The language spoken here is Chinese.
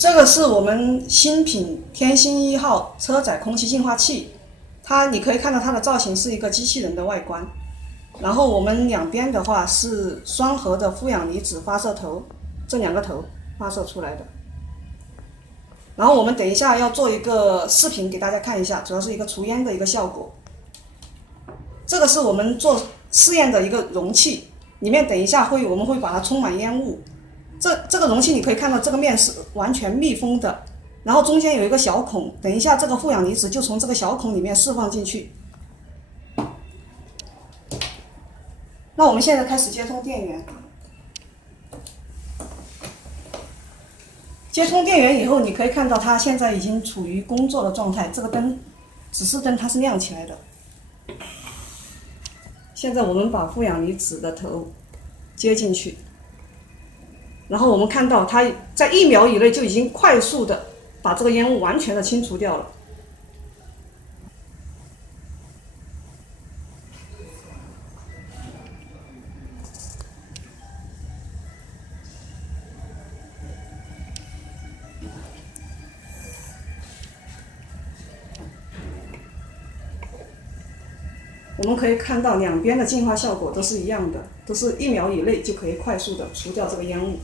这个是我们新品天星1号车载空气净化器，你可以看到它的造型是一个机器人的外观，然后我们两边的话是双核的负氧离子发射头，这两个头发射出来的。然后我们等一下要做一个视频给大家看一下，主要是一个除烟的一个效果。这个是我们做试验的一个容器，里面等一下我们会把它充满烟雾。这个容器你可以看到这个面是完全密封的，然后中间有一个小孔，等一下这个负氧离子就从这个小孔里面释放进去。那我们现在开始接通电源。接通电源以后，你可以看到它现在已经处于工作的状态，这个灯指示灯它是亮起来的。现在我们把负氧离子的头接进去，然后我们看到它在1秒以内就已经快速的把这个烟雾完全的清除掉了。我们可以看到两边的净化效果都是一样的，都是1秒以内就可以快速的除掉这个烟雾。